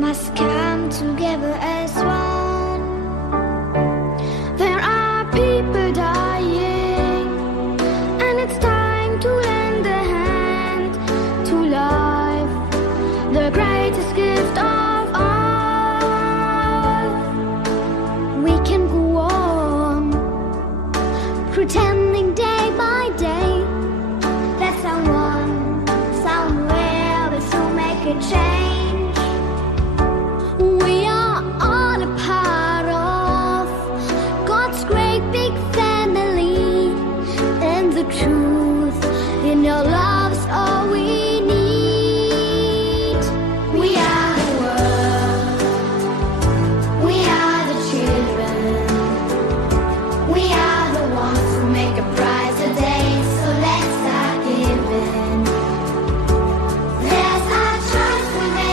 must come together as one. There are people dying, and it's time to lend a hand to life, the greatest gift of all. We can go on pretending day by day that someone somewhere will soon make a change. We are all a part of God's great big family, and the truth in our love's all we need. We are the world, we are the children, we are the ones who make a brighter day, so let's start giving. There's our choice we make.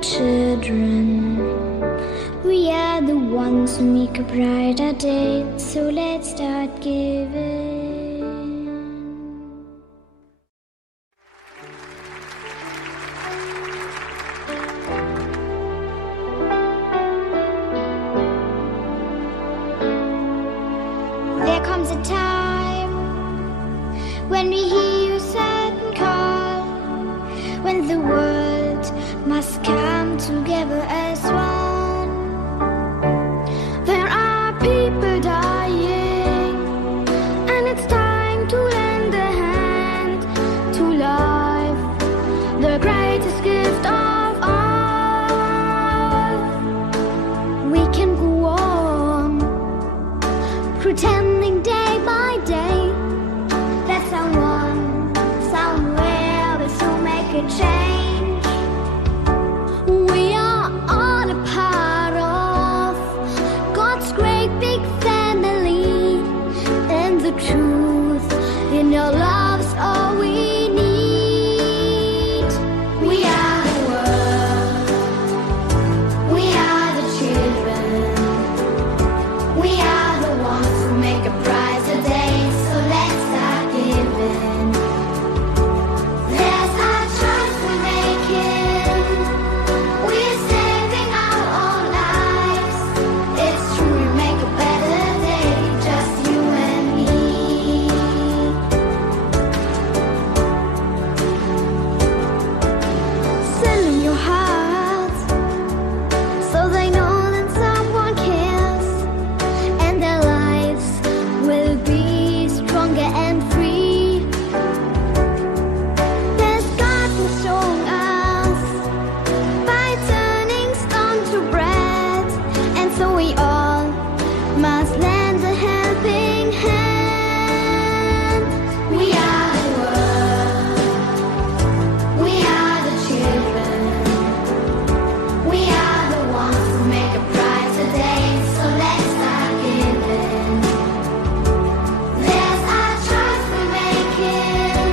children. We are the ones who make a brighter day. So let's start giving. There comes a time when we hear a certain call, when the world must come together as one. There are people dying, and it's time to lend a hand to life, the greatest gift of all. We can go on pretending day by day that someone, somewhere will soon make a change. We are all a part of God's great big family, and the truth in your love's all we need. We are the world, we are the children, we are the ones who make a brighter day. So let's start giving. There's our choice we're making. We're saving our own lives. It's true, we make a better day, just you and me. Send them your heart, so they know that someone cares, and their lives will be stronger and free. There's God who's showing us by turning stone to bread, and so we all must lend a helping hand. We are the world, we are the children, we are the ones who make a brighter day. So let's start giving. There's our choice we're making.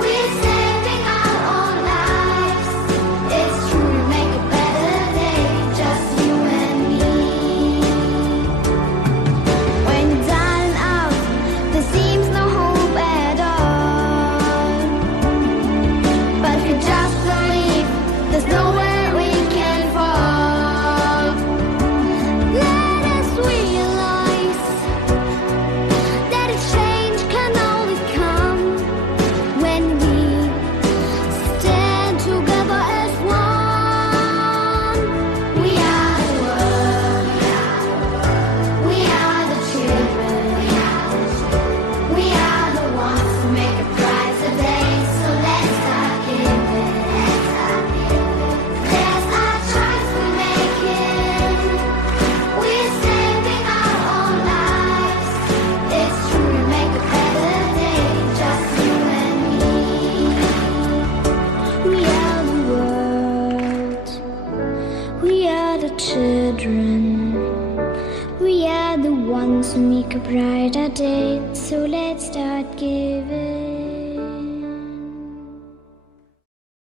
We're saving our own lives. It's true, we make a better day, just you and me. When you're down and out, there seems no hope at all. But if you just believe, there's nowhere we can fall. Let us realize that a change can always come when we stand together as one. We are the world, we are the children, we are the ones who make a brighter day. So let's start giving. There's our choice we're making. We're saving our own lives. It's true, we make a better day, just you and me. We are the world, we are the children, we are the ones who make a brighter day. So let's start giving.